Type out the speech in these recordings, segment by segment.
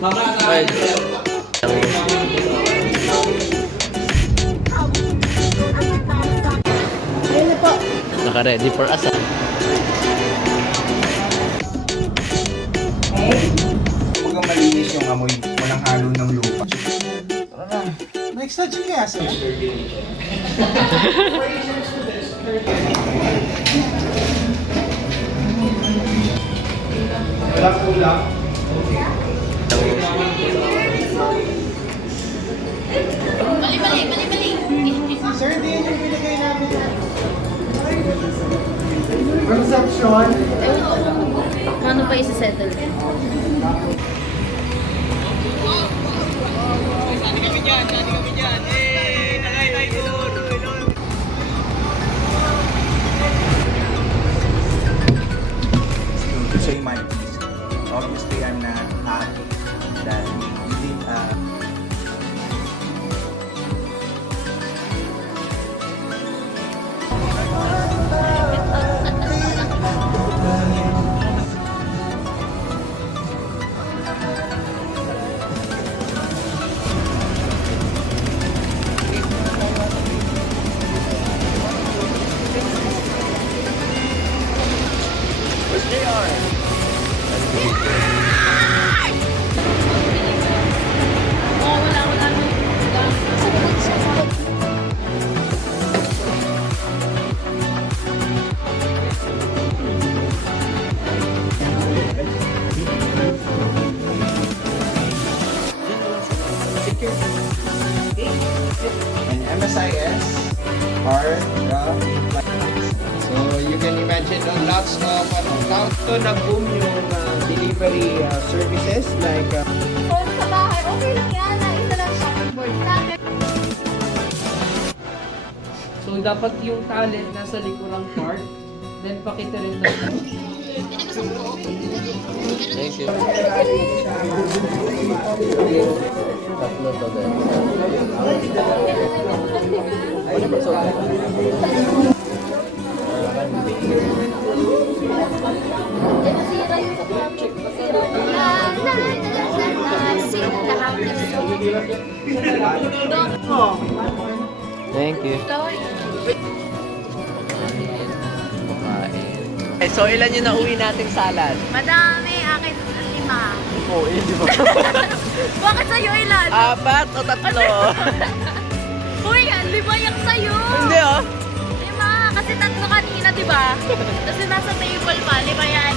Ay. Naka-ready for us. Huwag malinis yung amoy, walang halo ng lupa. Tara na. Next na kaya sila. Wala kulang. Mali. Sir, hindi yun yung binigay namin. Reception. Paano pa isa-settle? To say my piece. Obviously, I'm not happy that we did and MSIS are the so you can imagine lots of to nag-boom yung delivery services like Phone sa bahay, okay lang yan. Isa lang shopping board natin. So, dapat yung talent nasa likurang part. Then, pakita rin na. Thank you. Tatlo to din. Masira yung subject. Masira. Thank you. Okay, so ilan yung nauwi nating salad? Madami, akin 5. Oo, yun di ba? Bakit sa'yo ilan? 4 o 3? Uy, 5 yung sa'yo. Hindi oh. 5, kasi 3 kanina, di ba? Kasi nasa table pa, 5 yan.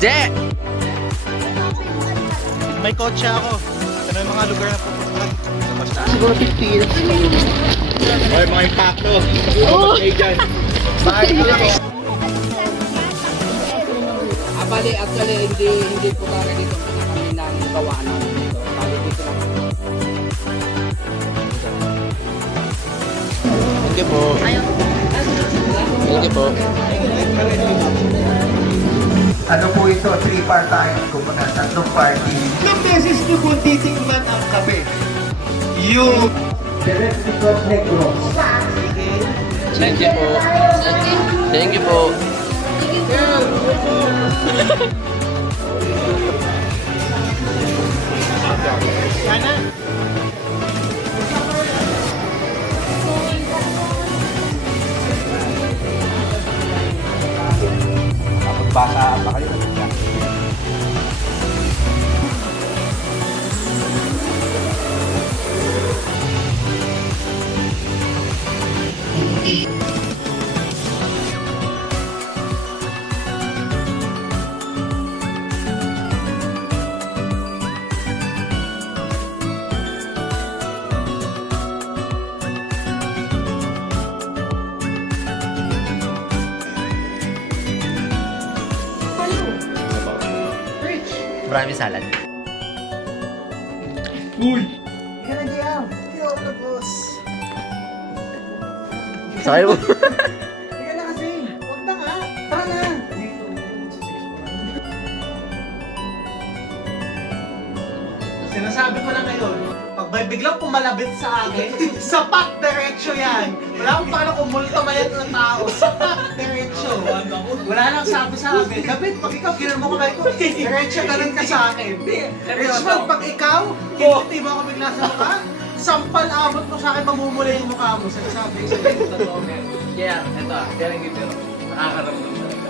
Je! may kotse ako. Ano yung mga lugar na pupuntahan? Siguro 50 years. Ay, mga impacto. Okay dyan. Bye. Bali, actually, hindi po talaga dito kami nang gawaan dito. Bali, dito lang. Thank you po. Ayaw. Thank you po. Ano po ito? 3-part tayo. Kumbaga, 3 party. Ilang beses nyo kung titingnan ang kape? Yung Directly from Negros. Thank you po. Thank you po. Sana. Basa pa kayo. Maraming salad. Ika na, JR. Hindi ako tapos. Sakay mo. Ika na kasi. Huwag na nga. Tara na. Sinasabi ko na ngayon, pag may biglang pumalabit sa akin, sapat diretsyo yan. Wala akong paano kung multo mayat ng tao. Sapat diretsyo. Wala nang sabi-sabi. David, pag ikaw ginano mo kamay ko, diretsyo ganun ka sa akin. Richmond, pag ikaw, kinuti mo ako bigla sa mukha, sampal abot mo sa akin, mamumula yung mukha mo. Sinasabi ko sa'yo. Totoo, men. Kaya, eto kaya hindi pero nakakaramdam talaga.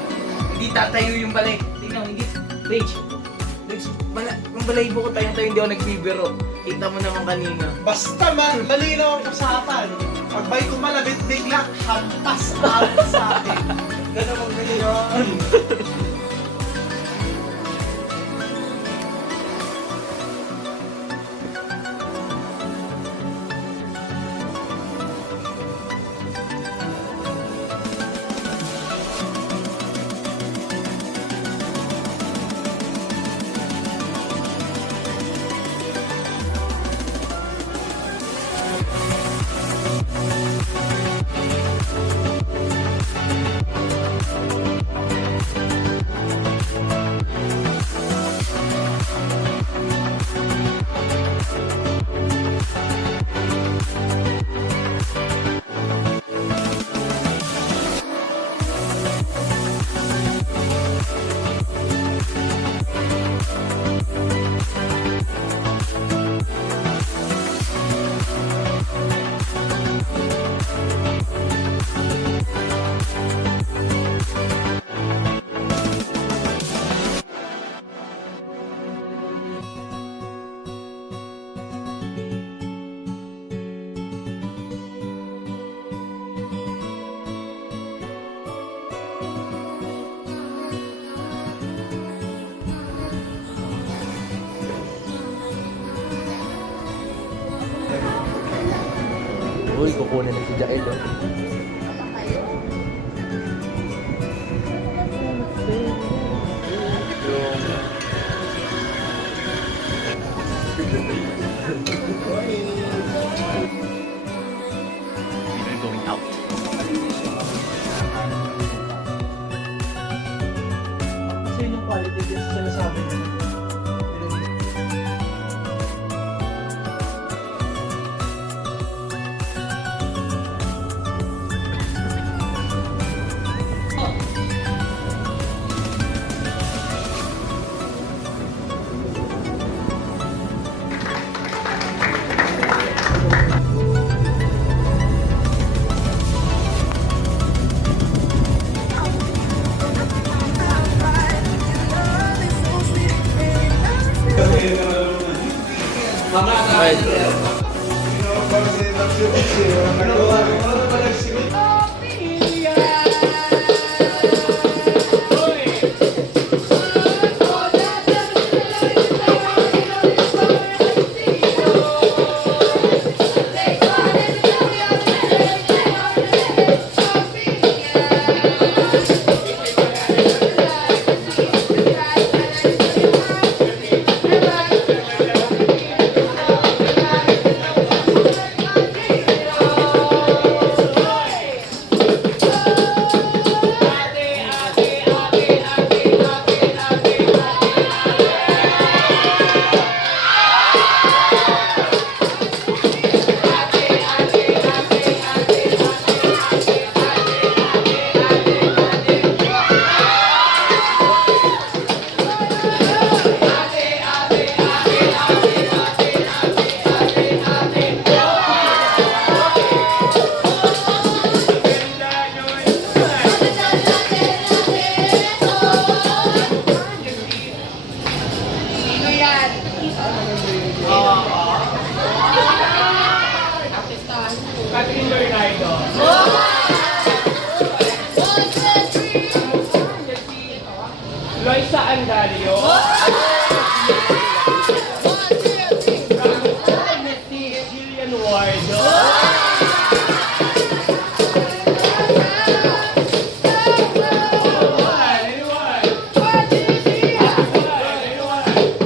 Hindi tatayo yung balay. Tingnan mo, hindi. Rich, yung balahibo ko tayo hindi ako nagbibiro. Kita mo naman kanina. Basta malinaw ang usapan. Pag may kumalabit bigla, hampas abot sa akin. Ganun ang ganyan. Uy, kukunin na si Jael, oh. We're going out. Kasi yung quality din sa sinasabi niya. Loisa Andalio. Jillian Ward. Anyone?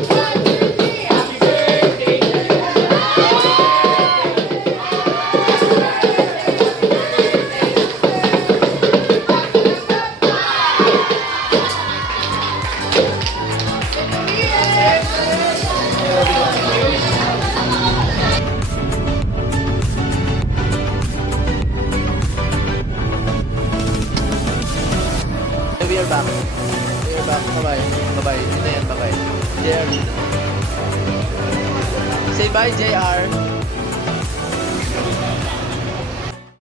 back. To your back. Bye-bye. Bye-bye. Dito yan, bye-bye. JR. Say bye, JR.